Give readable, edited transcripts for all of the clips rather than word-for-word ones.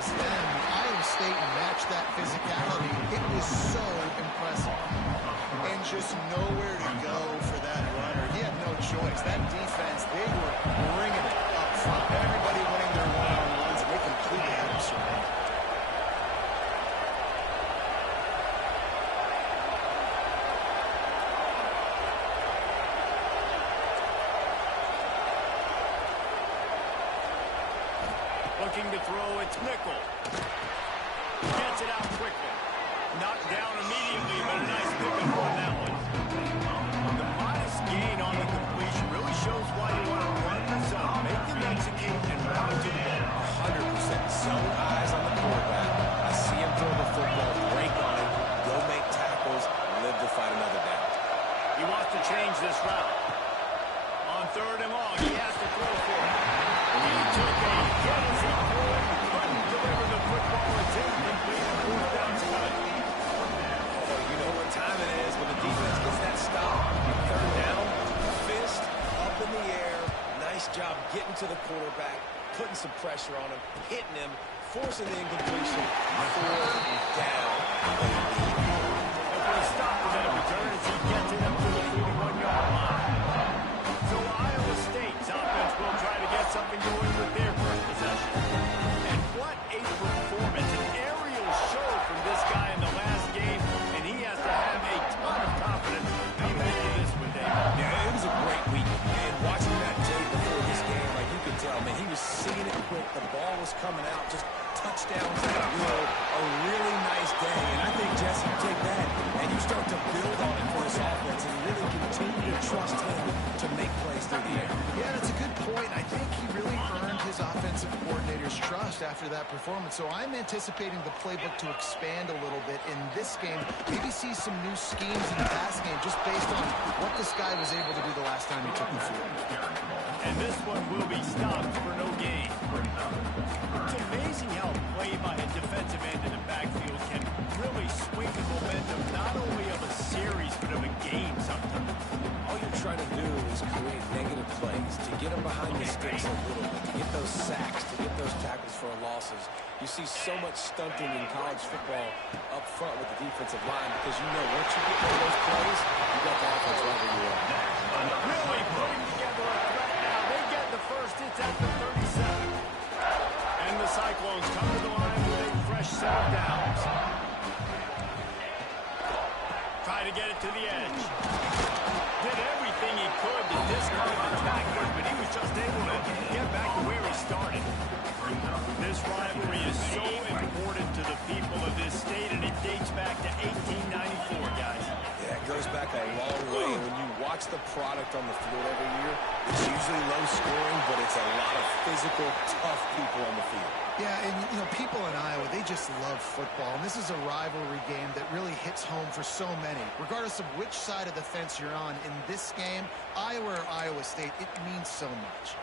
was them. Iowa State matched that physicality. It was so impressive. And just nowhere to go for that runner. He had no choice. That defense, they were bringing it up front. Everybody winning their one-on-ones, and they completely had him surrounded. Looking to throw, it's Nickel. Gets it out quickly. Knocked down immediately, but a nice pickup on that one. The modest gain on the completion really shows why you want to run the zone. Make them execute and route to the ball. 100% zone eyes on the quarterback. I see him throw the football, break on it, go make tackles, live to fight another down. He wants to change this route. On 3rd and long, he has to throw for it. He took a hit as he couldn't deliver the football. It's incomplete. 4th down tonight. Oh, you know what time it is when the defense gets that stop. 3rd down, fist up in the air. Nice job getting to the quarterback, putting some pressure on him, hitting him, forcing the incompletion. 4th down. And for a stop with that return as he gets it up to the 41-yard line. So Iowa State's offense will try to get something going with their first possession. And what a performance, an aerial show from this guy in the last game, and he has to have a ton of confidence coming into this one, Dave. Yeah, it was a great week. And watching that tape before this game, like you could tell, man, he was seeing it quick. The ball was coming out, just touchdowns at will. A really nice day. And I think, Jesse, you take that and you start to build on it for this offense and really continue to trust him to make plays through the air. Yeah, that's a good point. I think he really earned his offensive coordinator's trust after that performance. So I'm anticipating the playbook to expand a little bit in this game. Maybe see some new schemes in the pass game just based on what this guy was able to do the last time he took the field. And this one will be stopped for no gain. It's amazing how play by a defensive end in the backfield can really swing the momentum not only of a series but of a game sometimes. All you're trying to do is create negative plays, to get them behind the sticks a little bit, to get those sacks, to get those tackles for losses. You see so much stunting in college football up front with the defensive line because you know once you get those plays, you got the offense right where you are. Really putting together a threat now. They get the first. It's at the 37. And the Cyclones come to the line with a fresh set of downs. Try to get it to the edge. Did everything he could to discard the tackler, but he was just able to get back to where he started. This rivalry is so important to the people of this state, and it dates back to 1894, guys. Yeah, it goes back a long way. When you watch the product on the field every year, it's usually low scoring, but it's a lot of physical, tough people on the field. Yeah, and you know, people in Iowa, they just love football. And this is a rivalry game that really hits home for so many. Regardless of which side of the fence you're on in this game, Iowa or Iowa State, it means so much.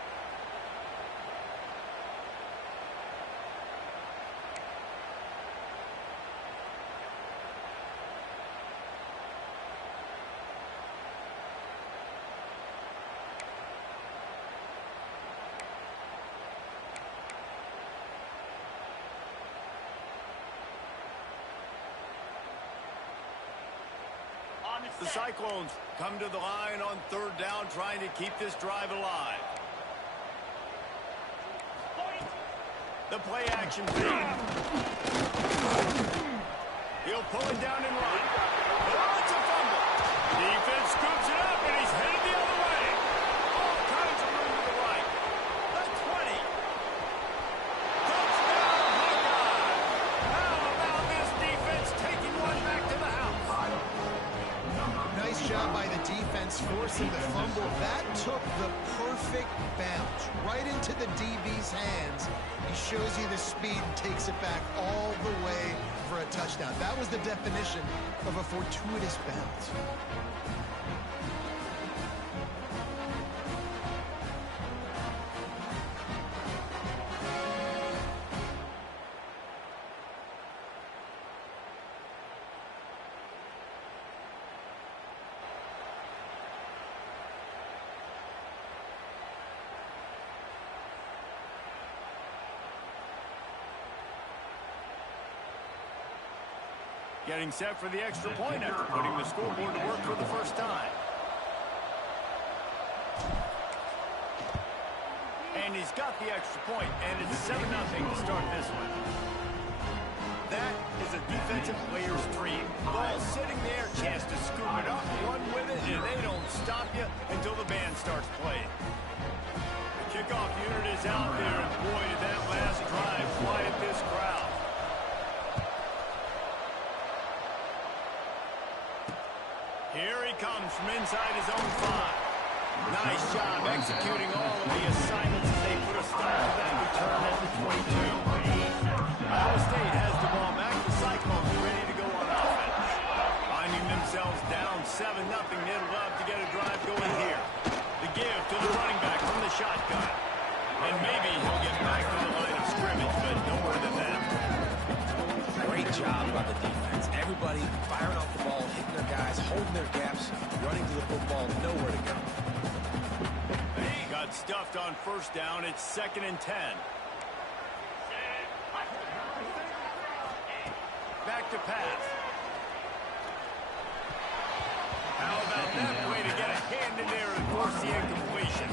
The Cyclones come to the line on 3rd down, trying to keep this drive alive. The play action feed. He'll pull it down and run. Oh, it's a fumble. Defense scoops it up, and he's headed the other way. All kinds of room to the right. The 20. Touchdown, Hawkeye. How about this defense taking one back to the house? Nice job by the defense forcing the fumble. That took the perfect bounce right into the DB's hands. He shows you the speed and takes it back all the way for a touchdown. That was the definition of a fortuitous bounce. Getting set for the extra point after putting the scoreboard to work for the first time. And he's got the extra point, and it's 7-0 to start this one. That is a defensive player's dream. Ball sitting there, chance to scoop it up, run with it, and they don't stop you until the band starts playing. The kickoff unit is out there, and boy, did that last drive quiet this crowd. Here he comes from inside his own 5. Nice job executing all of the assignments as they put a stop to that return at the 22. Iowa State has the ball back. The Cyclones ready to go on offense. Finding themselves down 7-0, they'd love to get a drive going here. The give to the running back from the shotgun. And maybe he'll get back to the line of scrimmage, but no more than that. Great job by the defense. Everybody firing off the ball, hitting their guys, holding their gaps, running to the football, nowhere to go. He got stuffed on first down. It's 2nd and 10. Back to pass. How about that way to get a hand in there and force the incompletion?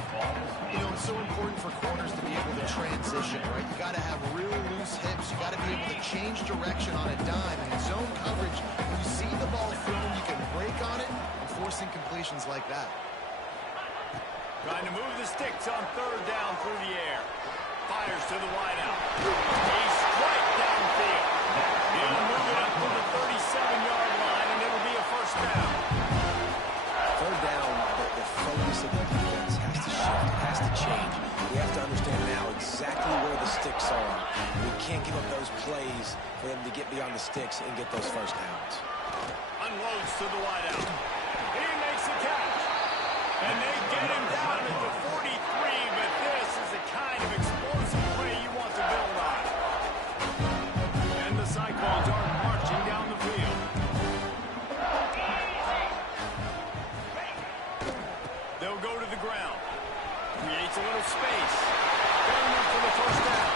You know, it's so important for corners to be able to transition, right? You got to have real loose hips. You got to be able to change direction on a dime. And in zone coverage, when you see the ball thrown, you can break on it and force incompletions like that. Trying to move the sticks on 3rd down through the air. Fires to the wideout. A strike downfield. He'll move it up to the 37-yard line, and it'll be a first down. 3rd down, the focus of the defense has to shift, has to change. We have to understand now exactly where the sticks are. We can't give up those plays for them to get beyond the sticks and get those first downs. Unloads to the wideout. He makes the catch. And they get him down at the 43, but this is the kind of explosive play you want to build on. And the Cyclones are marching down the field. They'll go to the ground. Creates a little space. Going up for the first down.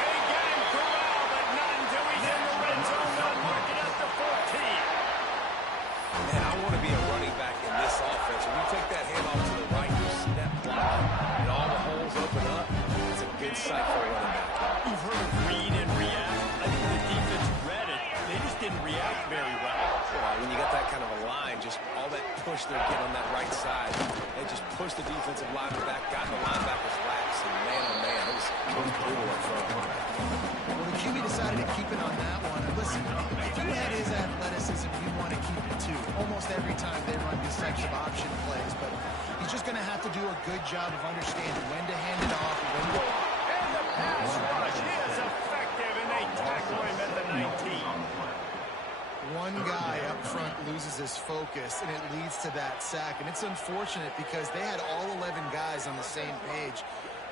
They get him corralled, but not until he's in the red zone. They'll mark it at the 14. Man, I want to be a running back in this offense. When you take that handoff to the right, you snap block, and all the holes open up, it's a good sight for a running back. You've heard of read and react. I think the defense read it. They just didn't react very well. When you got that kind of a line, just all that push they're getting on that right side, they just pushed the defensive lineman back, got the linebackers lax, and man, oh man, it was brutal up front. Well, the QB decided to keep it on that one. And listen, if you had his athleticism, you want to keep it too. Almost every time they run these types of option plays, but he's just going to have to do a good job of understanding when to hand it off. And the pass rush is effective, and they tackle him at the 19. One guy up front loses his focus, and it leads to that sack. And it's unfortunate because they had all 11 guys on the same page.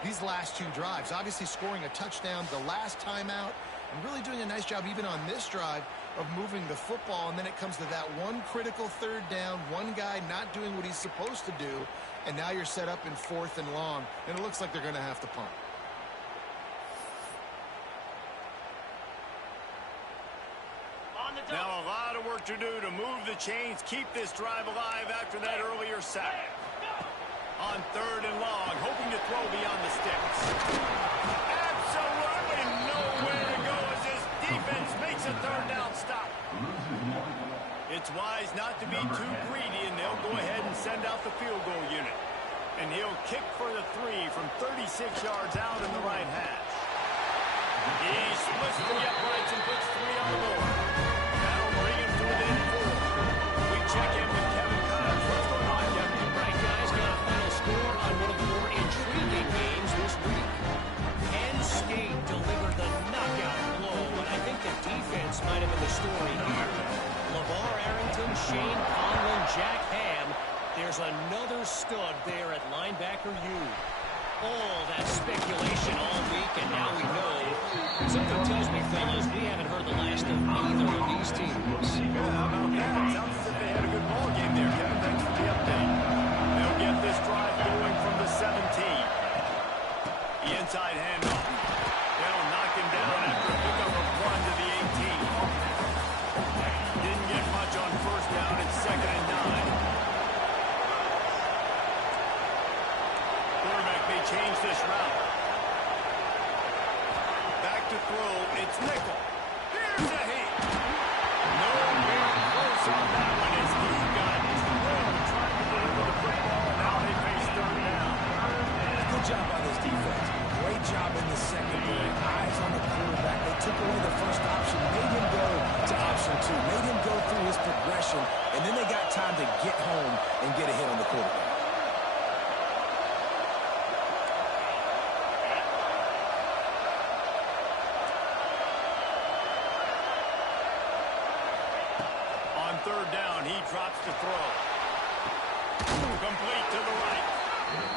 These last 2 drives, obviously scoring a touchdown the last time out, and really doing a nice job even on this drive of moving the football. And then it comes to that one critical 3rd down, one guy not doing what he's supposed to do, and now you're set up in 4th and long, and it looks like they're going to have to punt. Now a lot of work to do to move the chains, keep this drive alive after that earlier sack. On 3rd and long, hoping to throw beyond the sticks. Absolutely nowhere to go as this defense makes a 3rd down stop. It's wise not to be too greedy, and they'll go ahead and send out the field goal unit. And he'll kick for the 3 from 36 yards out in the right hash. He splits the uprights and puts 3 on the board. That'll bring him to within 4. We check in with Kevin Cox. What's going on, Kevin? Right, guys, got a final score on one of the more intriguing games this week. Penn State delivered the knockout blow, and I think the defense might have been the story here. LeVar Arrington, Shane Conlon, Jack Ham. There's another stud there at linebacker U. All that speculation all week, and now we know. Something tells me, fellas, we haven't heard the last of either of these teams. Yeah, how about that? Sounds as if they had a good ball game there, Kevin. Thanks for the update. They'll get this drive going from the 17. The inside handoff. They'll knock him down after a pickup of 1 to the 18. time to get home and get a hit on the quarterback. On third down, he drops the throw. Complete to the right.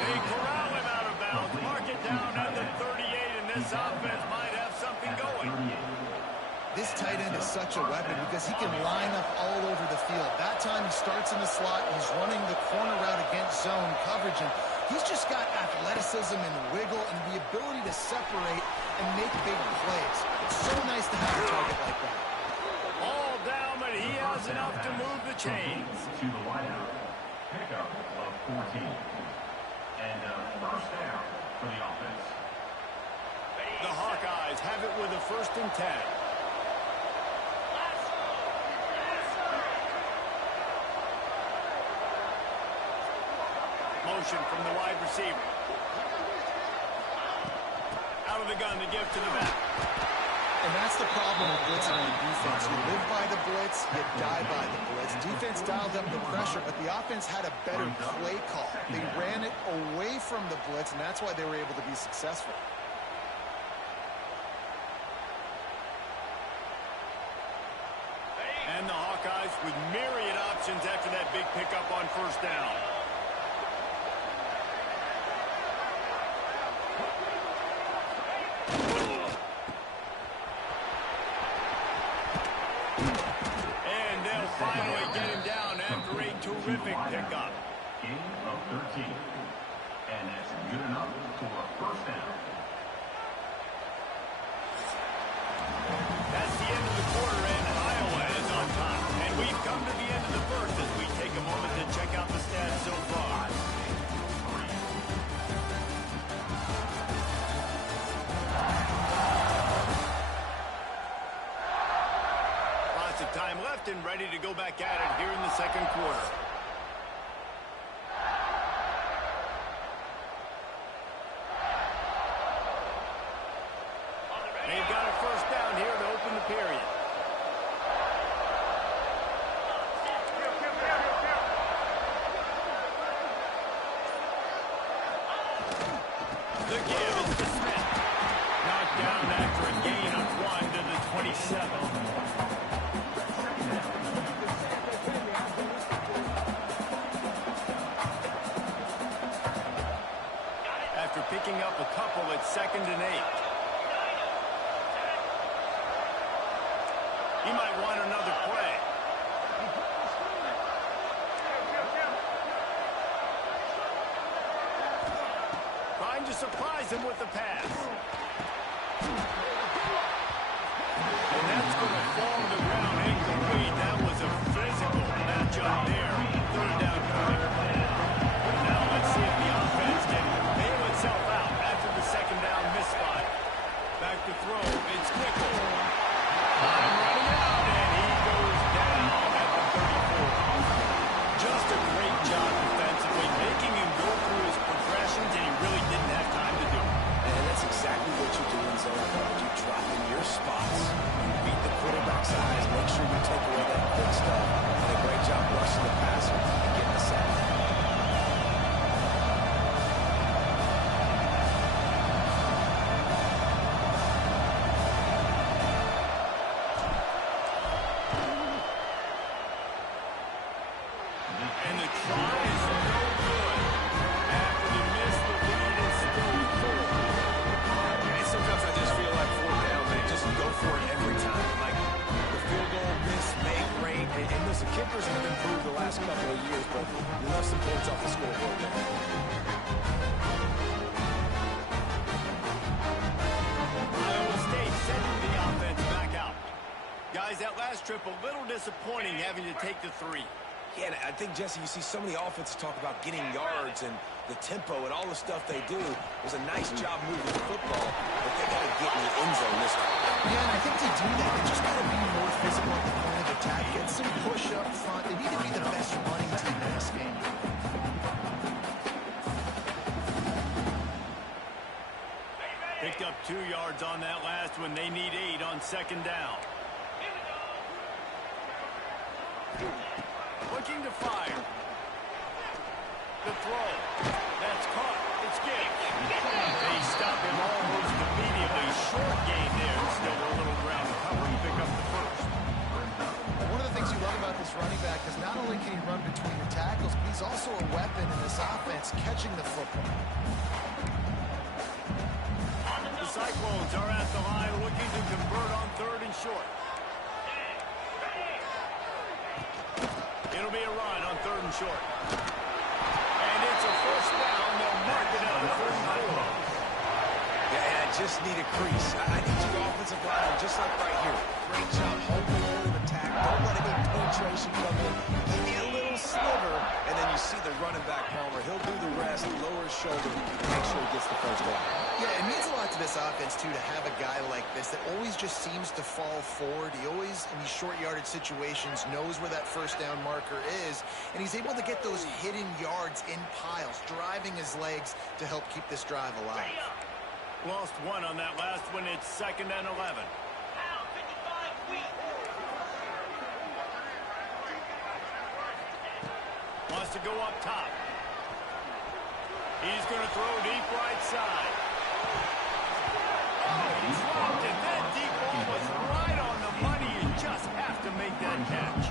They corral him out of bounds. Mark it down at the 38, and this offense might have something going. This tight end is such a weapon because he can line up all over the field. That time he starts in the slot. He's running the corner route against zone coverage, and he's just got athleticism and wiggle and the ability to separate and make big plays. It's so nice to have a target like that. All down, but he has enough to move the chains. To the wideout. Pickup of 14. And first down for the offense. The Hawkeyes have it with a 1st and 10. Motion from the wide receiver. Out of the gun to give to the back. And that's the problem with blitzing on defense. You live by the blitz, you die by the blitz. Defense dialed up the pressure, but the offense had a better play call. They ran it away from the blitz, and that's why they were able to be successful. And the Hawkeyes with myriad options after that big pickup on 1st down. And they'll finally get him down after a terrific pickup. Gain of 13. And that's good enough for a 1st down. That's the end of the quarter, and Iowa is on top. And we've come to the end of the 1st as we take a moment to check out the stats so far. Lots of time left and ready to go back at it here in the 2nd quarter. They've got a 1st down here to open the period. The give is to Smith. Knocked down after a gain of 1 to the 27. After picking up a couple, it's 2nd and 8. He might want another play. Trying to surprise him with the pass. And that's going to fall to the ground incomplete. That was a physical matchup there. 3rd down coming. Now let's see if the offense can bail itself out after the 2nd down misspot. Back to throw. It's Nickel. Time running out, and he goes down at the 34. Just a great job defensively, making him go through his progressions, and he really didn't have time to do it. And that's exactly what you do in zone coverage. You drop in your spots, you beat the quarterback's eyes, make sure you take away that quick stuff, and a great job rushing the passer and getting the sack. And the try is no good. After the miss, the lead is still full. And sometimes I just feel like 4th down, they just go for it every time. Like the field goal miss, make great. And listen, kickers have improved the last couple of years, but you left some points off the scoreboard there. Iowa State sending the offense back out. Guys, that last trip a little disappointing having to take the 3. Yeah, and I think, Jesse, you see so many offenses talk about getting yards and the tempo and all the stuff they do. It was a nice job moving the football, but they got to get in the end zone this time. Yeah, and I think to do that, they just got to be more physical at the point of attack, get some push up front. They need to be the best running team in this game. Picked up 2 yards on that last one. They need 8 on 2nd down. Looking to fire. The throw. That's caught. It's good. They stop him almost immediately. Short gain there. Still a little ground to cover and pick up the first. One of the things you love about this running back is not only can he run between the tackles, but he's also a weapon in this offense, catching the football. The Cyclones are at the line looking to convert on 3rd and short. It'll be a run on 3rd and short. And it's a first down. They'll mark it out at 3rd and 4. Yeah, and I just need a crease. I need you offensive line, just like right here. Great job holding the point of attack. Don't let any penetration come in. Give me a little sliver, and then you see the running back, Palmer. He'll do the rest, lower his shoulder, make sure he gets the first down. Yeah, it means a lot to this offense, too, to have a guy like this that always just seems to fall forward. He always, in these short yardage situations, knows where that first down marker is, and he's able to get those hidden yards in piles, driving his legs to help keep this drive alive. Lost one on that last one. It's 2nd and 11. Wants to go up top. He's going to throw deep right side. Oh, he dropped it. That deep ball was right on the money. You just have to make that catch.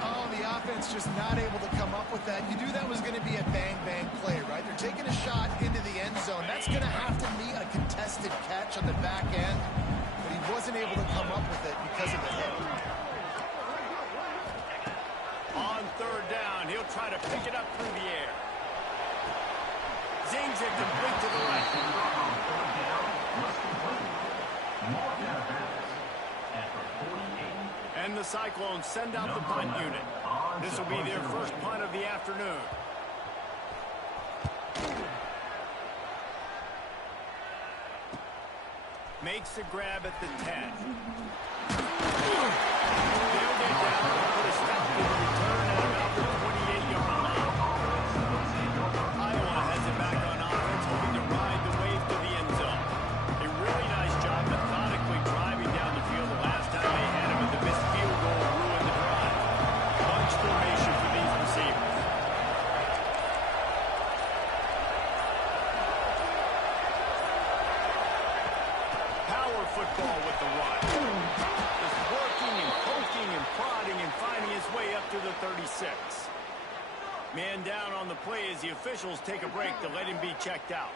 Oh, the offense just not able to come up with that. You knew that was going to be a bang-bang play, right? They're taking a shot into the end zone. That's going to have to be a contested catch on the back end, but he wasn't able to come up with it because of the hit. On 3rd down, he'll try to pick it up through the air. Zings it complete to the right. And the Cyclones send out the punt unit. This will be their first punt of the afternoon. Makes the grab at the 10. They'll get down and put a stop to the return at about the 28-yard line. Iowa has it back on offense, hoping to ride the wave to the end zone. A really nice job methodically driving down the field. The last time they had him, the missed field goal ruined the drive. Bunch formation for these receivers. Power football with the run. Just working and poking and prodding and finding his way up to the 36. Man down on the play as the officials take a break to let him be checked out.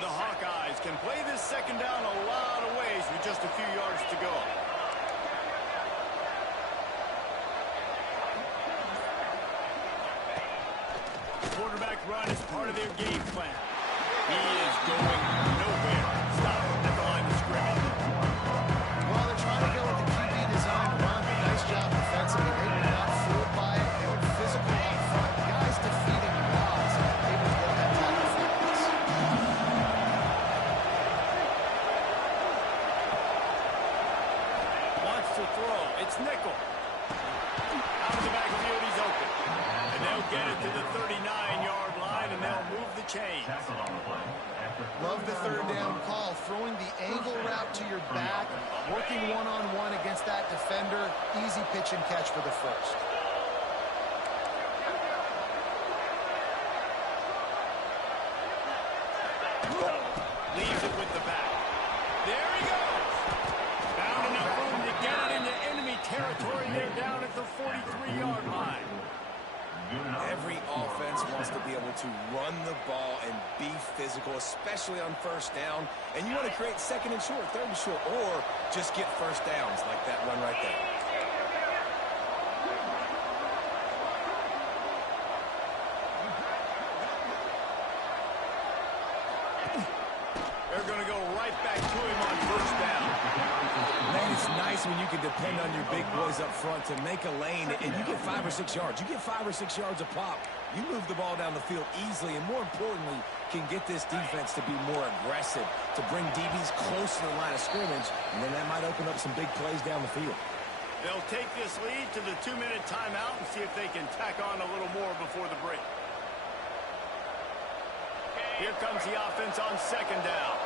The Hawkeyes can play this 2nd down a lot of ways with just a few yards to go. Quarterback run is part of their game plan. He is going nowhere. Stop at the line of scrimmage. Well, they're trying to go with the QB design run. Nice job defensively. They were not fooled by it. They were physical up front. The guys defeating odds. Able to get that tackle for us. Wants to throw. It's nickel. Out of the backfield, he's open. And they'll get it to the 39-yard line, and they'll move the chains. Love the 3rd down call. Throwing the angle route to your back, working one-on-one against that defender. Easy pitch and catch for the first. Leaves it with the back. There he goes. Found enough room to get it into enemy territory. They're down at the 43-yard line. Every offense wants to be able to run the ball and be physical, especially on 1st down. And you want to create 2nd and short, 3rd and short, or just get first downs like that run right there. They're going to go right back to him on 1st down. Man, it's nice when you can depend on your big boys up front to make a lane, and you get 5 or 6 yards. You get 5 or 6 yards a pop. You move the ball down the field easily, and more importantly, can get this defense to be more aggressive, to bring DBs close to the line of scrimmage, and then that might open up some big plays down the field. They'll take this lead to the 2-minute timeout and see if they can tack on a little more before the break. Here comes the offense on second down.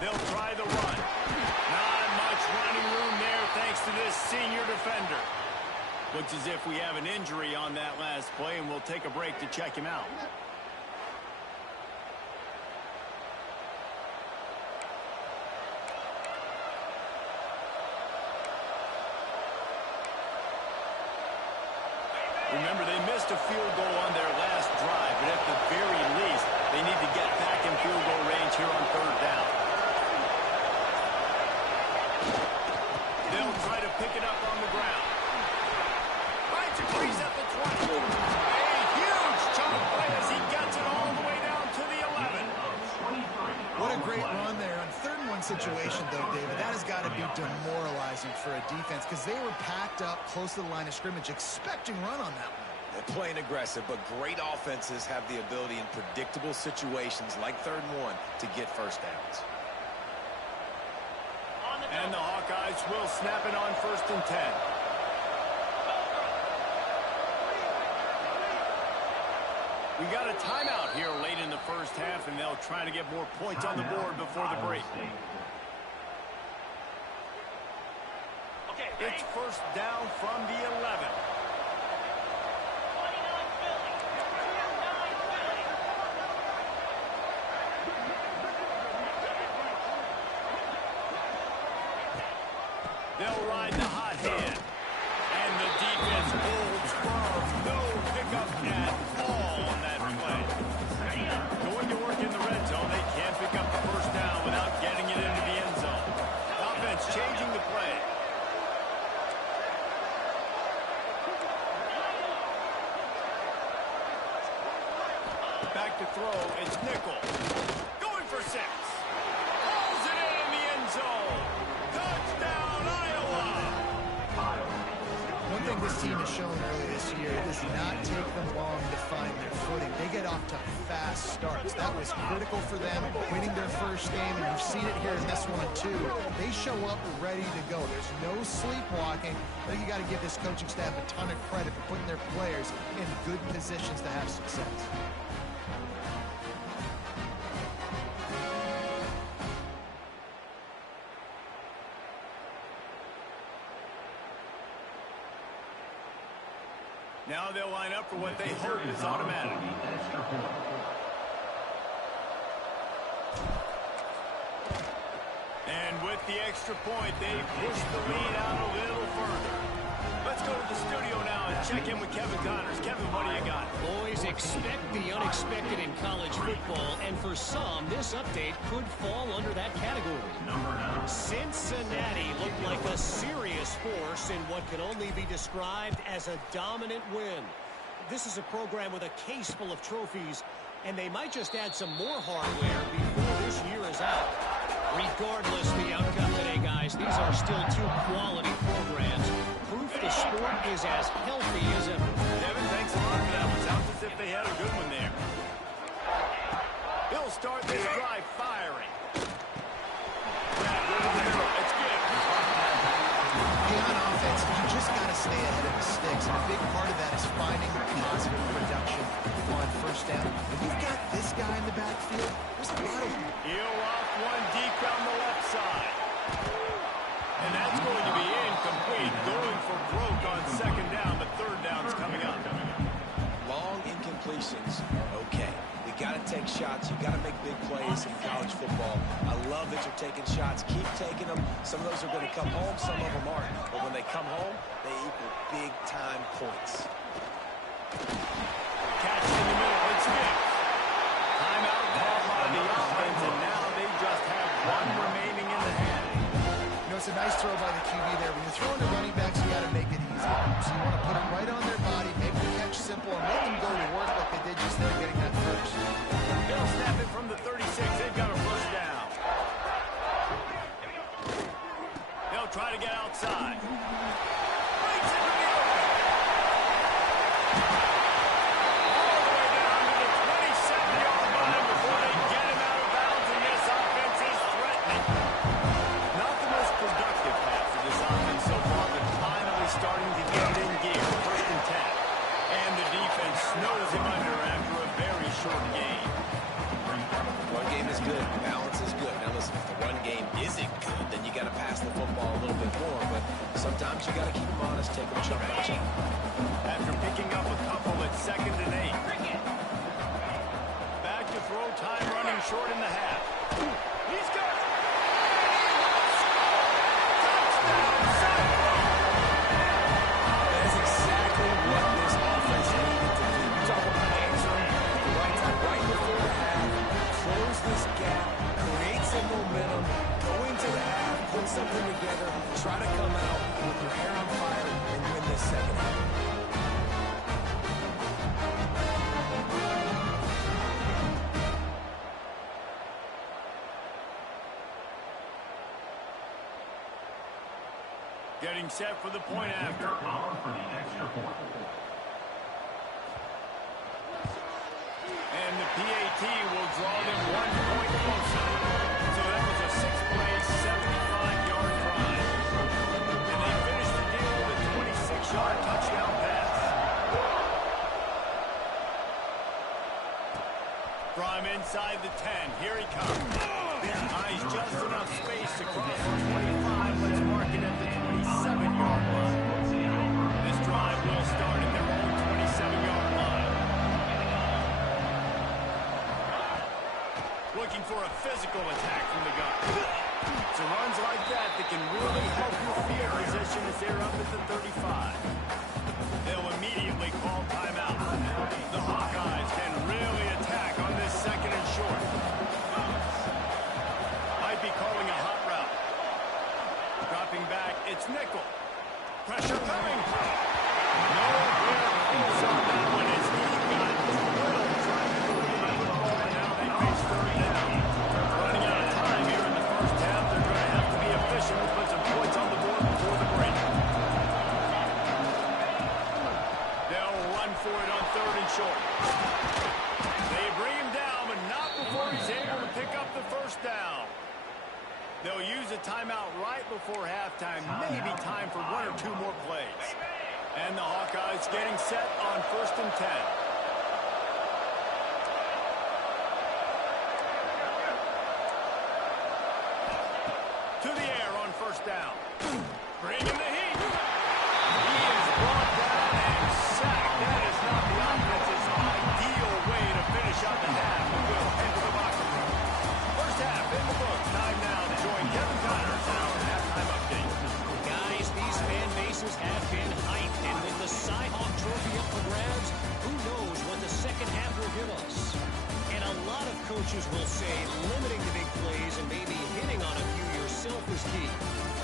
They'll try the run. Not much running room there thanks to this senior defender. Looks as if we have an injury on that last play, and we'll take a break to check him out. Remember, they missed a field goal on their last drive, but at the very least, they need to get back in field goal range here on third down. They'll try to pick it up on the ground. Right to freeze at the 20. A huge chunk play as he gets it all the way down to the 11. What a great run there. On 3rd and 1 situation, though, David, that has got to be demoralizing for a defense because they were packed up close to the line of scrimmage, expecting run on that one. They're playing aggressive, but great offenses have the ability in predictable situations like 3rd and 1 to get first downs. And the Hawkeyes will snap it on 1st and 10. We got a timeout here late in the first half, and they'll try to get more points on the board before the break. It's 1st down from the 11. They'll ride the hot hand. And the defense holds firm. No pickup at all on that play. Going to work in the red zone. They can't pick up the 1st down without getting it into the end zone. Offense changing the play. Back to throw. It's Nickel. Going for 6. Pulls it in the end zone. Touchdown, Iowa! One thing this team has shown early this year, it does not take them long to find their footing. They get off to fast starts. That was critical for them, winning their first game, and you've seen it here in this one, too. They show up ready to go. There's no sleepwalking. I think you got to give this coaching staff a ton of credit for putting their players in good positions to have success. Now they'll line up for what they hope is automatic. And with the extra point, they push the lead out a little further. Let's go to the studio now and check in with Kevin Connors. Kevin, what do you got? Boys, expect the unexpected in college football, and for some, this update could fall under that category. Cincinnati looked like a serious force in what can only be described as a dominant win. This is a program with a case full of trophies, and they might just add some more hardware before this year is out. Regardless the outcome today, guys, these are still 2 quality programs. Proof the sport is as healthy as ever. Devin, thanks a lot for that one. Sounds as if they had a good one there. He'll start this drive firing. It's good. Hey, on offense, you just got to stay ahead of the sticks, and a big part of that is finding positive production on 1st down. If you've got this guy in the backfield, there's a lot of them. He'll off one deep down the left side. And that's going to be incomplete. Going for broke on 2nd down, but 3rd down's coming up. Long incompletions are okay. We got to take shots. You got to make big plays in college football. I love that you're taking shots. Keep taking them. Some of those are going to come home. Some of them aren't. But when they come home, they equal big-time points. Catch in the middle. It's good. Timeout call by the offense, and now they just have 1 remaining in the hand. You know, it's a nice throw by the QB there. When you're throwing to running backs, you got to make it easy. So you want to put it right on their body, make the catch simple, and let them go to work like they did just there getting that first. They'll snap it from the 36. They've got a 1st down. They'll try to get outside. Breaks into the open. short in the half. He's got it. That's exactly what this offense needed to do. You talk about answering at the right time, right before the half, close this gap, create some momentum, go into the half, put something together, try to come out with your hair on fire and win this second half. Getting set for the point after. Power for the extra point. And the PAT will draw them 1 point closer. So that was a 6-play, 75-yard drive. And they finished the deal with a 26-yard touchdown pass. From inside the 10, here he comes. Nice, just enough space to cross the 25. Let's mark it at the 27-yard line. This drive will start at their own 27-yard line. Looking for a physical attack from the gun. It's runs like that can really help your field position as they're up at the 35. They'll immediately call timeout. The Hawkeyes can really attack on this second and short. Might be calling a hot route. Dropping back, it's nickel. Pressure coming. Nowhere close on that one as he got drilled trying to deliver the ball, and now they face third down. Running out of time here in the first half. They're going to have to be efficient to put some points on the board before the break. They'll run for it on third and short. They bring him down, but not before he's able to pick up the first down. They'll use a timeout right before halftime. Maybe time for 1 or 2 more plays. And the Hawkeyes getting set on 1st and 10. To the air on first down. Bring in the heat. He is brought down and sacked. That is not the offense's ideal way to finish out the half. We'll head to the locker room. First half in the book. Time now to join Kevin Connors in our halftime update. Guys, these fan bases have been hyped, and with the Cy-Hawk Trophy up for grabs, who knows what the second half will give us. And a lot of coaches will say limiting the big plays and maybe hitting on a few yourself is key.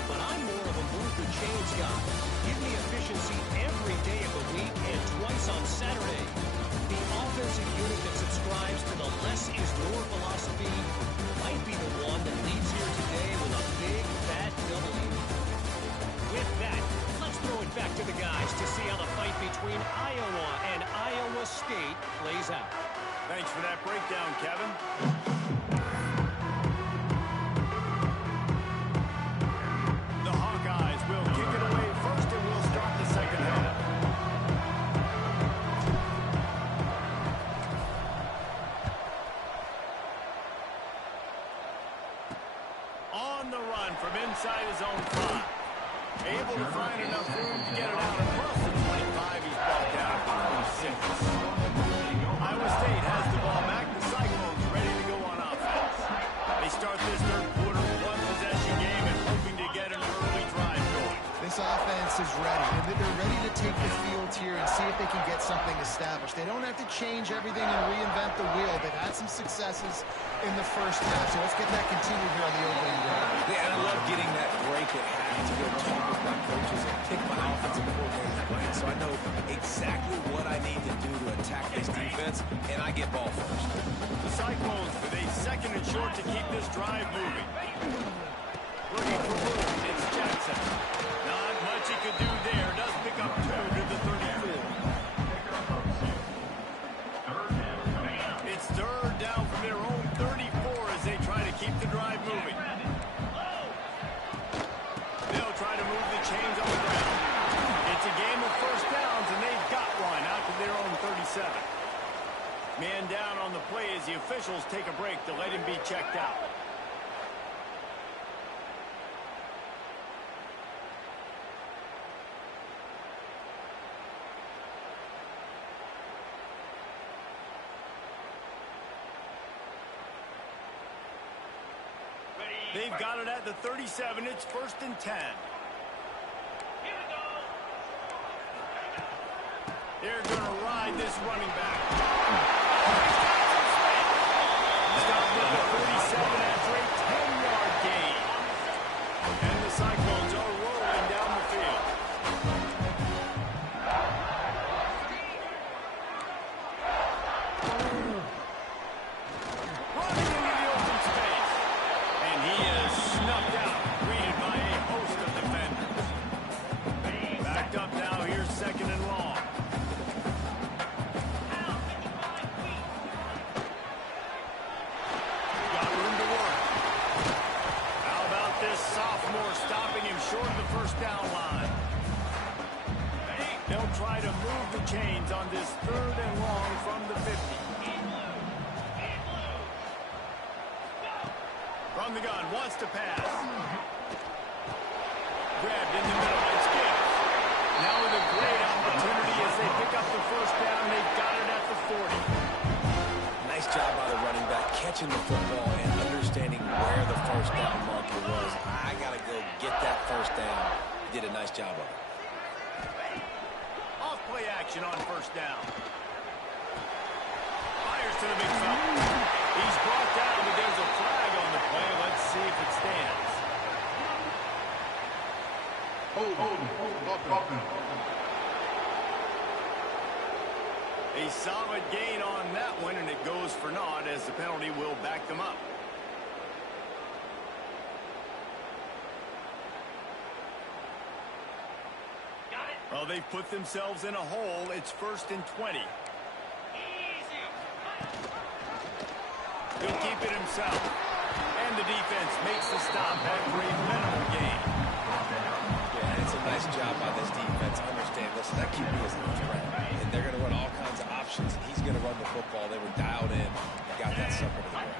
But I'm more of a move the chains guy. Give me efficiency every day of the week and twice on Saturday. The offensive unit that subscribes to the less is more philosophy might be the one that leaves here today with a big, fat W. With that, let's throw it back to the guys to see how the fight between Iowa and Iowa State plays out. Thanks for that breakdown, Kevin. The Hawkeyes will kick it away first, and we'll start the second half. On the run from inside his own 5. Able to find enough room to get it out across the 25. He's brought down at 26. Iowa State has the ball back. The Cyclones ready to go on offense. They start this third quarter 1-possession game and hoping to get an early drive going. This offense is ready. They're ready to take the field here and see if they can get something established. They don't have to change everything and reinvent the wheel. They've had some successes in the first half, so let's get that continued here on the opening drive. Yeah, and I love getting that break at half to go talk with my coaches and pick my offensive coordinator's brain, so I know exactly what I need to do to attack this defense, and I get ball first. The Cyclones with a second and short to keep this drive moving. Looking for room, it's Jackson. Not much he could do there. Does pick up 2 to the 34. It's third down from their own 34 as they try to keep the drive moving. They'll try to move the chains on the ground. It's a game of first downs, and they've got one out to their own 37. Man down on the play as the officials take a break to let him be checked out. They've got it at the 37. It's 1st and 10. They're going to ride this running back. Stopped at the 37 after a 10-yard gain. And the Cyclones are rolling down the field. Running into the open space. And he is snuffed out, greeted by a host of defenders. Backed up now, here's 2nd and long. Sophomore stopping him short of the 1st down line. They'll try to move the chains on this 3rd and long from the 50. From the gun, wants to pass. Grabbed in the middle, it's Gibbs. Now with a great opportunity as they pick up the 1st down, they've got it at the 40. Nice job by the running back, catching the football and understanding where the 1st down marker was. I got to go get that 1st down. He did a nice job of it. Off play action on 1st down. Fires to the big fella. He's brought down, but there's a flag on the play. Let's see if it stands. A solid gain on that one, and it goes for naught as the penalty will back them up. Well, they've put themselves in a hole. It's 1st and 20. He'll keep it himself. And the defense makes the stop after a minimal gain. Yeah, it's a nice job by this defense. Understand, listen, that QB is a threat. And they're going to run all kinds of options. And he's going to run the football. They were dialed in and got that sucker to the ground.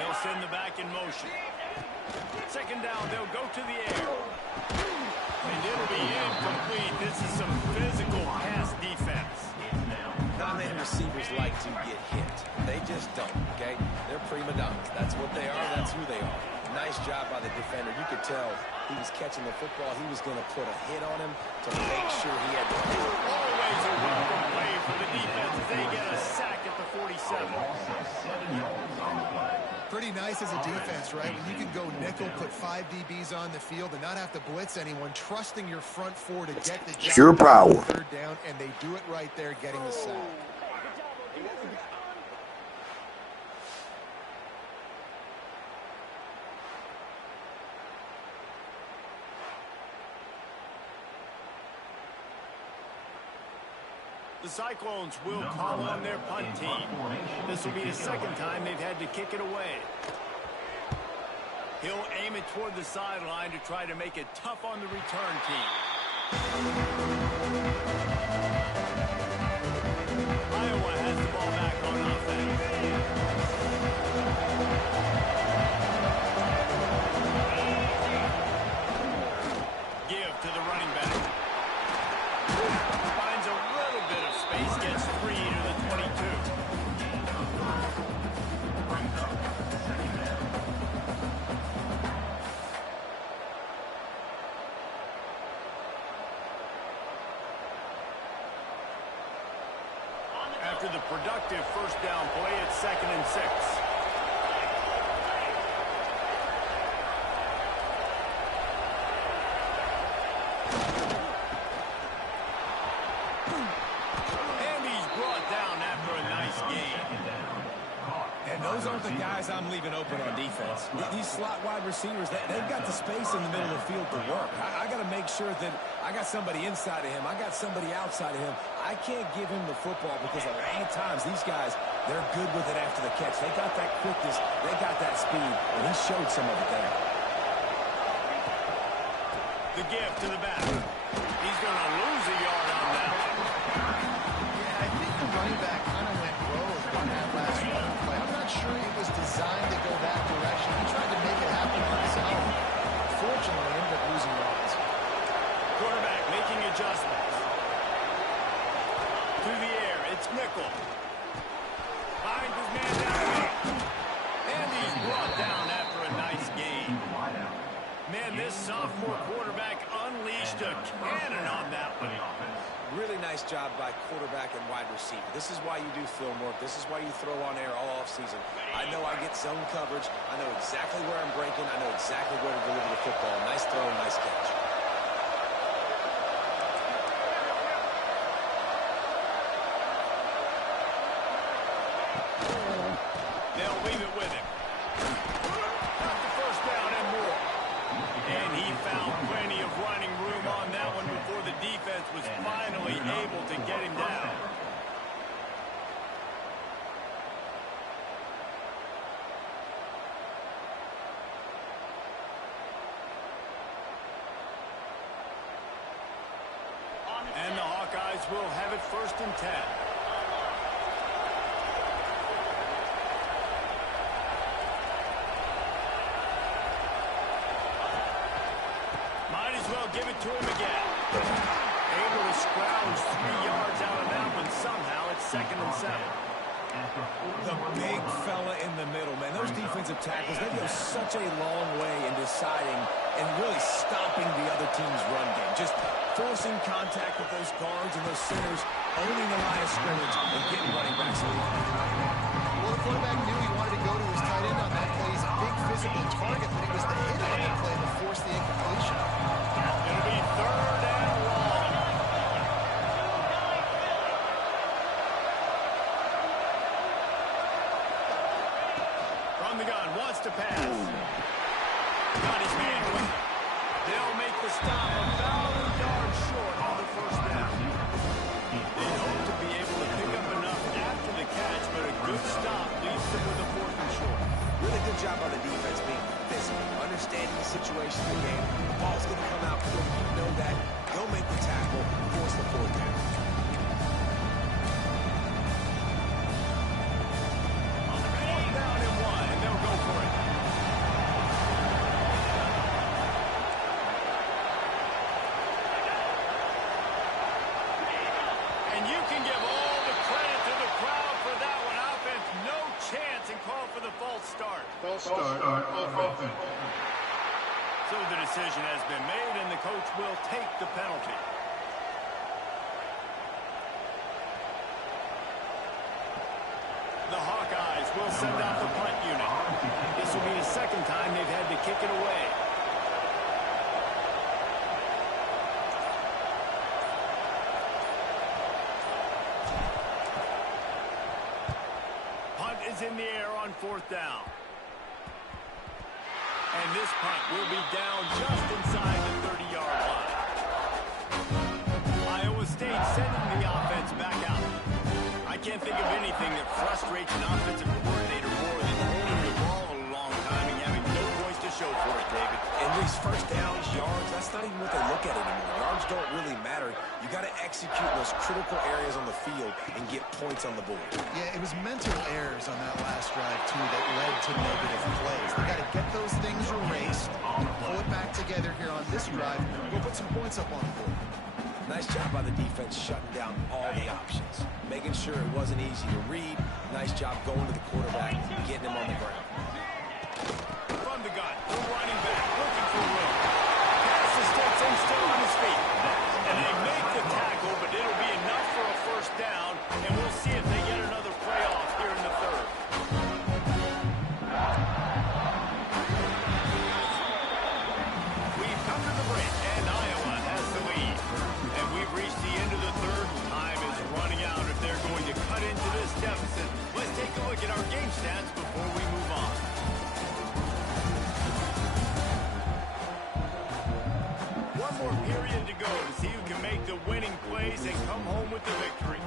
They'll send the back in motion. 2nd down, they'll go to the air. And it'll be incomplete. This is some physical pass defense. Non-man receivers like to get hit. They just don't, okay? They're prima donnas. That's what they are. That's who they are. Nice job by the defender. You could tell he was catching the football. He was going to put a hit on him to make sure he had the hit. Always a welcome play for the defense. They get a sack at the 47. Pretty nice as a defense, right? When you can go nickel, put 5 DBs on the field and not have to blitz anyone, trusting your front 4 to get the job. Pure power. 3rd down, and they do it right there, getting the sack. The Cyclones will call on their punt team. This will be the 2nd time they've had to kick it away. He'll aim it toward the sideline to try to make it tough on the return team. Iowa has the ball back on offense. Give to the running back. Finds a little bit of space, gets 3 to the 22. After the productive 1st down play, it's 2nd and 6. Those aren't the guys I'm leaving open on defense. These slot wide receivers, they've got the space in the middle of the field to work. I got to make sure that I got somebody inside of him. I got somebody outside of him. I can't give him the football because a lot of times these guys, they're good with it after the catch. They got that quickness. They got that speed, and he showed some of it there. The give to the back. He's going to lose a yard on that. Yeah, I think the running back kind of went rogue on that last run play. I'm not sure he was designed to go that direction. He tried to make it happen on his own. Fortunately, ended up losing yards. Quarterback making adjustments. To the air, it's Nickel. Finds his man down. And he's brought down after a nice game. Man, this sophomore quarterback unleashed a cannon on that one. Really nice job by quarterback and wide receiver. This is why you do film work. This is why you throw on air all offseason. I know I get zone coverage. I know exactly where I'm breaking. I know exactly where to deliver the football. Nice throw, nice catch. They'll leave it with him. Got the first down and more. And he found plenty of running room on that one before the defense was finally able to get him down. And the Hawkeyes will have it 1st and 10. Might as well give it to him again. Able to scrounge 3 yards out of that one somehow. It's 2nd and 7. The big fella in the middle, man. Those defensive tackles, they go such a long way in deciding and really stopping the other team's run game. Just forcing contact with those guards and those centers, owning the line of scrimmage and getting running backs. Well, the quarterback knew he wanted to go to his tight end on that play. He's a big physical target, but it was the hit on the play that forced the incompletion. It'll be 3rd and long. From the gun, wants to pass. Got his man with it. They'll make the stop about a yard short on the 1st down. They hope to be able to pick up enough after the catch, but a good stop leaves them with a 4th and short. Really good job by the defense being physical, understanding the situation of the game. The ball's going to come out quick. You know that. They'll make the tackle, force the 4th down. On the 4th down and 1, and they'll go for it. And you can give all the credit to the crowd for that one. Offense, no chance, and call for the false start. False start offense. So the decision has been made, and the coach will take the penalty. The Hawkeyes will send out the punt unit. This will be the 2nd time they've had to kick it away. Punt is in the air on 4th down. And this punt will be down just inside the 30-yard line. Iowa State sending the offense back out. I can't think of anything that frustrates an offensive coordinator more than holding the ball a long time and having no points to show for it, David. And these 1st downs, yards, that's not even what they look at anymore. Yards don't really matter. You got to execute those critical areas on the field and get points on the board. Yeah, it was mental errors on that last drive, too, that led to negative plays. They got to get those things erased and pull it back together here on this drive. We'll put some points up on the board. Nice job by the defense shutting down all the options, making sure it wasn't easy to read. Nice job going to the quarterback, getting him on the ground. From the gun, the running back, looking for room. Pass is still on his feet. And they make the tackle, but it'll be enough for a 1st down, and we'll see if they get another play off here in the 3rd. We've come to the break, and Iowa has the lead. And we've reached the end of the 3rd. Time is running out if they're going to cut into this deficit. Let's take a look at our game stats before we move on. One more period to go to see who can make the winning plays and come home with the victory.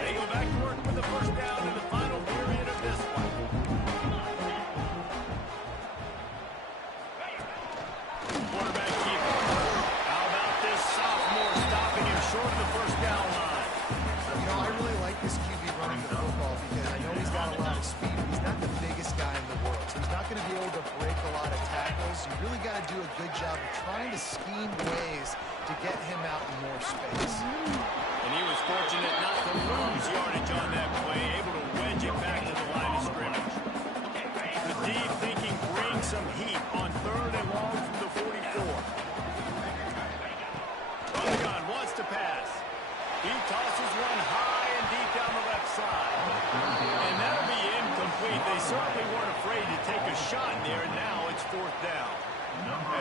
They go back to work with the 1st down in the final period of this one. Quarterback keeper. How about this sophomore stopping him short of the 1st down line? You know, I really like this QB running the football because I know he's got a lot of speed, but he's not the biggest guy in the world. So he's not going to be able to break a lot of tackles. You really got to do a good job of trying to scheme ways to get him out in more space. And he was fortunate not to lose yardage on that play, able to wedge it back to the line of scrimmage. The D thinking bring some heat on 3rd and long from the 44. From the gun, wants to pass. He tosses one high and deep down the left side. And that'll be incomplete. They certainly weren't afraid to take a shot there, and now it's 4th down.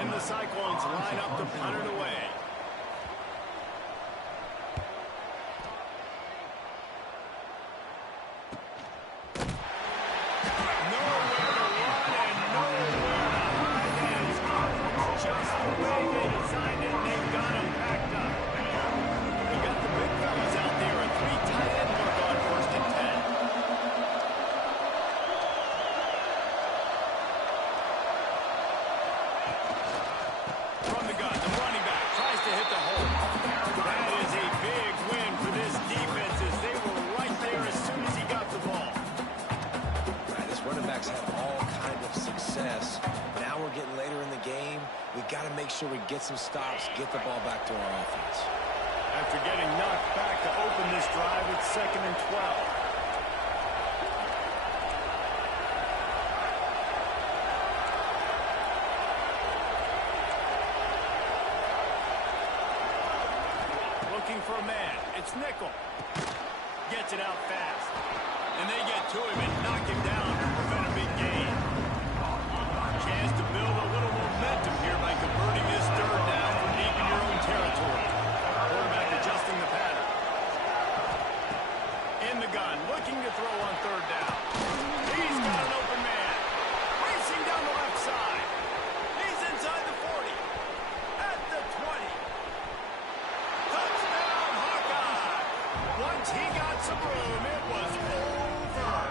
And the Cyclones line up to punt it away. We get some stops, get the ball back to our offense. After getting knocked back to open this drive, it's 2nd and 12. Looking for a man. It's Nickel. Gets it out fast. And they get to him and knock him down to prevent a big gain. Chance to build a little momentum here by converting this 3rd down from deep in your own territory. Quarterback adjusting the pattern. In the gun, looking to throw on 3rd down. He's got an open man. Racing down the left side. He's inside the 40. At the 20. Touchdown, Hawkeye! Once he got some room, it was over.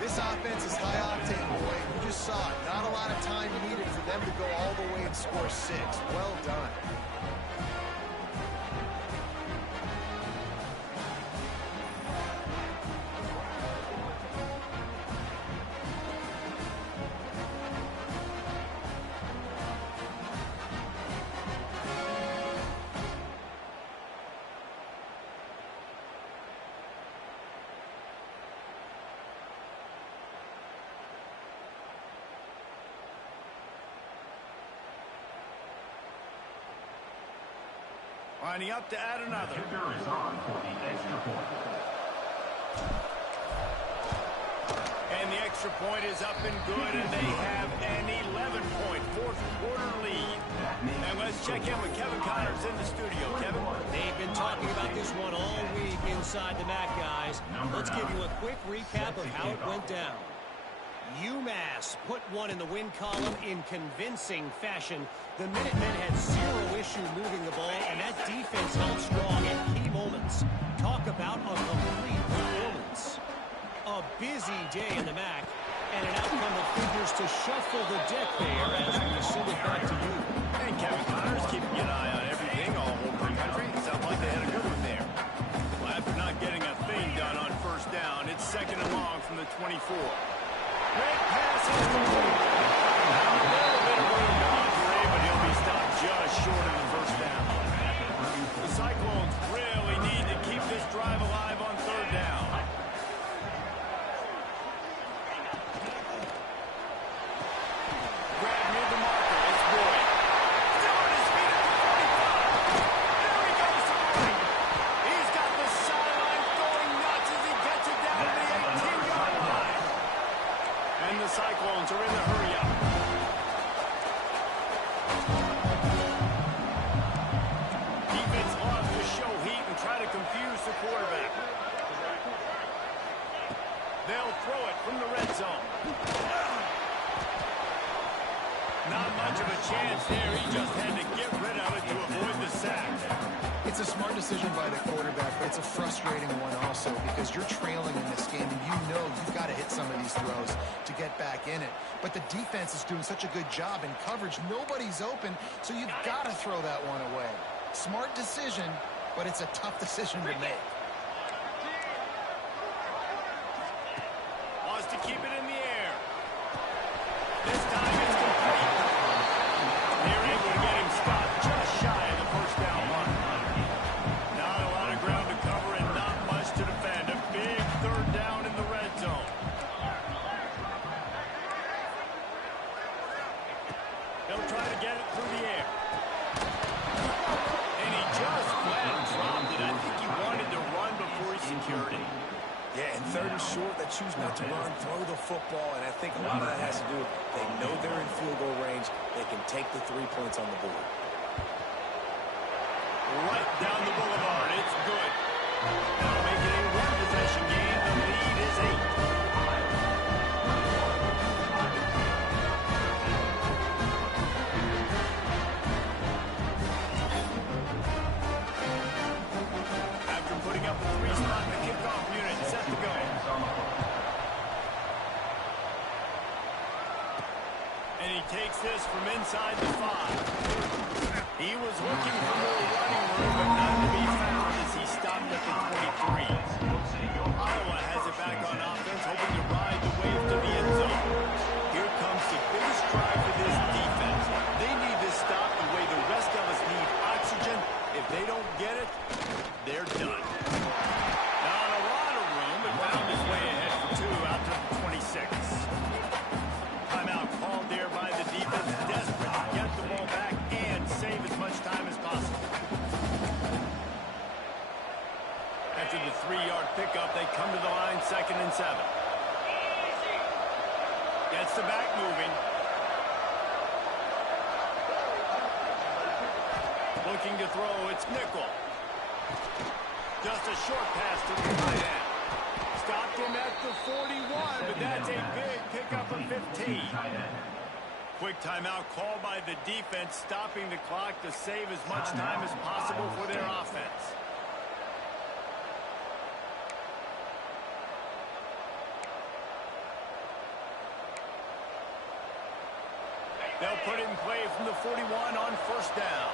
This offense is high octane, boy. You just saw it. Not a lot of time needed for them to go all the way and score 6. Well done. Lining up to add another. The kicker is on for the extra point. And the extra point is up and good, and they have an 11-point fourth-quarter lead. And let's check in with Kevin Connors in the studio. Kevin? They've been talking about this one all week inside the MAC, guys. Let's give you a quick recap of how it went down. UMass put one in the win column in convincing fashion. The Minutemen had 0 issue moving the ball, and that defense held strong at key moments. Talk about a complete performance. A busy day in the MAC, and an outcome that figures to shuffle the deck there as we send it back to you. And Kevin Connors keeping an eye on everything all over the country. Sounds like they had a good one there. Well, after not getting a thing done on 1st down, it's 2nd and long from the 24. Great pass is complete. Now a little bit of room to Andre, but he'll be stopped just short of the 1st down. The Cyclones really need to keep this drive alive on 3rd down. Grab near the marker. It's Boyd. Still on his feet at the 45. There he goes to Boyd. He's got the sideline going nuts as he gets it down to the 18-yard line. And the Cyclones are in the hurry-up. Defense loves to show heat and try to confuse the quarterback. They'll throw it from the red zone. Not much of a chance there. He just had to get rid of it to avoid the sack. It's a smart decision by the quarterback, but it's a frustrating one also because you're trailing in this game and you know you've got to hit some of these throws to get back in it. But the defense is doing such a good job in coverage. Nobody's open, so you've got to throw that one away. Smart decision, but it's a tough decision to make. Wants to keep it in the air. This time it's complete. They're able to get him stopped just shy of the 1st down line. choose not to run, throw the football, and I think a lot of that has to do with they know they're in field goal range. They can take the 3 points on the board. Right down the boulevard. It's good. That'll make it a one-possession game. The lead is 8. After putting up a 3-spot in the kickoff unit, set to go. And he takes this from inside the 5. He was looking for more running room, but not to be found as he stopped at the 23. Iowa has it back on offense, hoping to ride the wave to the end zone. Here comes the biggest drive for this defense. They need this stop the way the rest of us need oxygen. If they don't get it, they're done. Not a lot of room, but found his way ahead for 2 out to the 26. Timeout called there by the defense, desperate to get the ball back and save as much time as possible. After the 3-yard pickup, they come to the line, 2nd and 7. Gets the back moving. Looking to throw, it's Nickel. Just a short pass to the tight end. Stopped him at the 41, but that's a big pickup of 15. Quick timeout called by the defense, stopping the clock to save as much time as possible for their offense. They'll put it in play from the 41 on 1st down.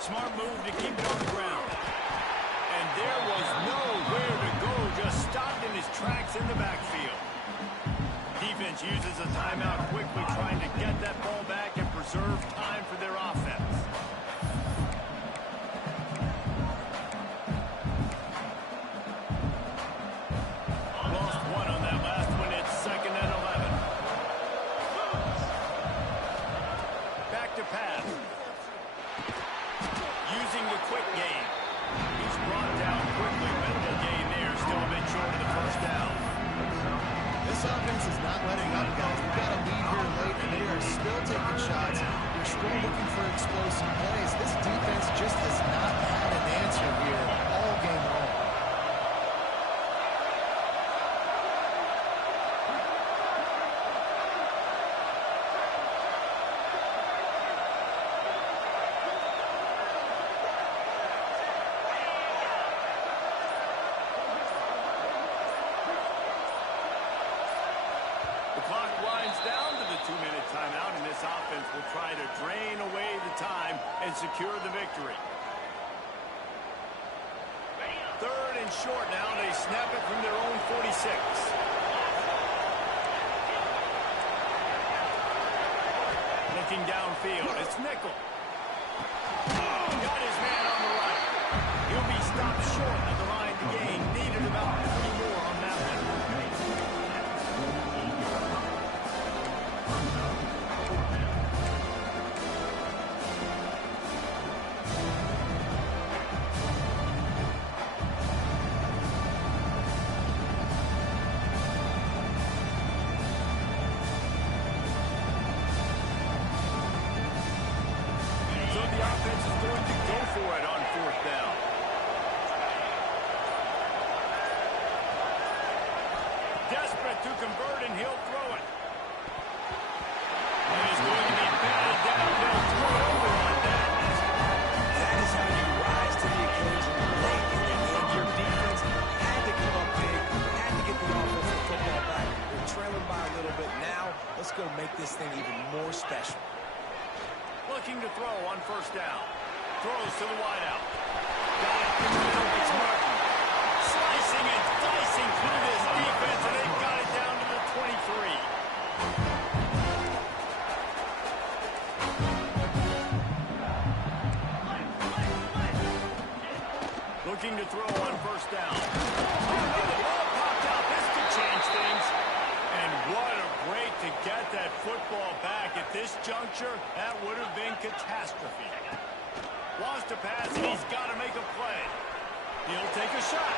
Smart move to keep it on the ground. And there was nowhere to go, just stopped in his tracks in the backfield. Defense uses a timeout quickly, trying to get that ball back and preserve time for their offense. Lost 1 on that last one. It's 2nd and 11. Back to pass. Using the quick game. He's brought down quickly. Minimal gain there. Still a bit short of the 1st down. This offense is not letting up, guys. We've got a lead here late, and they are still taking shots. They're still looking for explosive plays. This defense just has not had an answer here all game long. Timeout, and this offense will try to drain away the time and secure the victory. 3rd and short now. They snap it from their own 46. Looking downfield, it's Nickel. Got his man on the right. He'll be stopped short of the line to gain. Needed about 3 more on that one. Desperate to convert, and he'll throw it. And he's going to be batted down. They'll throw over on that. That is how you rise to the occasion late in the game. Your defense had to come up big, had to get the offensive football back. They're trailing by a little bit now. Let's go make this thing even more special. Looking to throw on 1st down. Throws to the wideout. Got it in the middle. It's Martin. Slicing and dicing through this defense, and they've got it down to the 23. Looking to throw on 1st down. Oh, the ball popped out. This could change things. And what a break to get that football back at this juncture, that would have been catastrophe. Wants to pass, and he's got to make a play. He'll take a shot.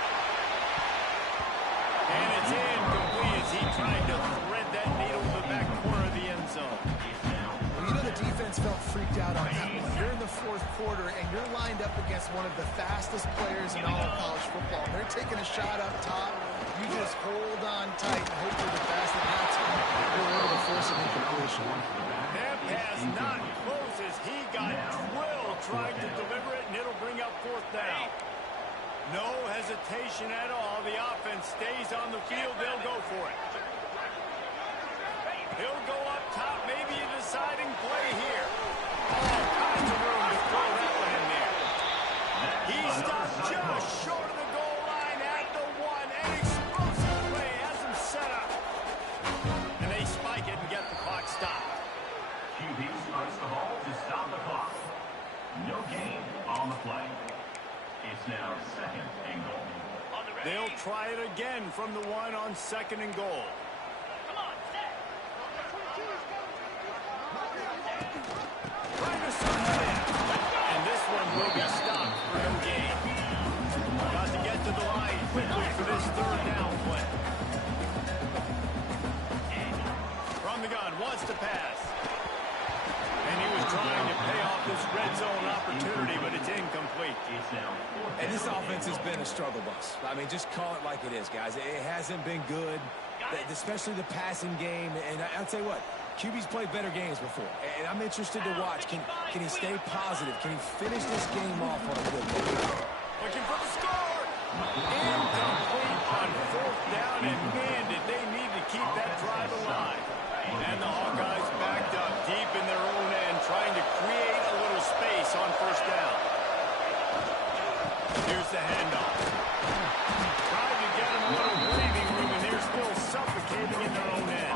And it's incomplete as he tried to thread that needle to the back corner of the end zone. Well, you know the defense felt freaked out on that one. You're in the fourth quarter, and you're lined up against one of the fastest players in all of college football. They're taking a shot up top. You just hold on tight and hope you're the best. And that's when you're able to force an incompletion. That pass not close as he got drilled trying to deliver it, and it'll bring up fourth down. No hesitation at all. The offense stays on the field. They'll go for it. He'll go up top, maybe a deciding play here. All kinds of room to throw that one in there. He stopped just short of the goal line at the one. An explosive play has him set up. And they spike it and get the clock stopped. QB strikes the ball to stop the clock. No gain on the play. It's now second and goal. They'll try it again from the one on second and goal. Trying to surge it in. And this one will be stopped for no gain. Got to get to the line quickly for this third down play. From the gun, wants to pass. And he was trying to pay off this red zone opportunity, but it's incomplete. And this offense has been a struggle bus. I mean, just call it like it is, guys. It hasn't been good, especially the passing game. And I'll tell you what, QB's played better games before. And I'm interested to watch. Can he stay positive? Can he finish this game off on a good note? Looking for the score. Incomplete on fourth down, and man, did they need to keep that drive alive. And the Hawkeyes backed up deep in their own end, trying to create a little space on first down. Here's the handoff. Tried to get them a little breathing room, and they're still suffocating in their own end.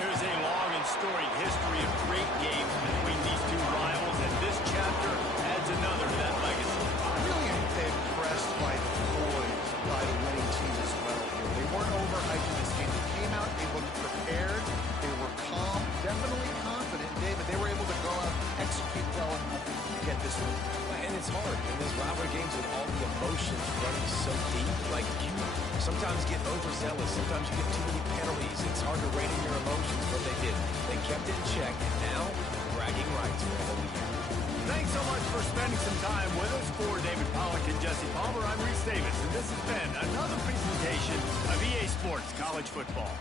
There's a long and storied history of great games between these two rivals, and this chapter adds another to that legacy. Really impressed by the boys, by the winning team as well here. They weren't overhyped in this game. They came out, they looked prepared, they were calm, definitely confident. David, they were able to go out and execute well enough to get this win. And it's hard in these rivalry games with all the emotions running so deep. Like, you sometimes get overzealous. Sometimes you get too many penalties. It's hard to rein in your emotions, but they did. They kept it in check, and now bragging rights for a whole year. Thanks so much for spending some time with us. For David Pollack and Jesse Palmer, I'm Reese Davis, and this has been another presentation of EA Sports College Football.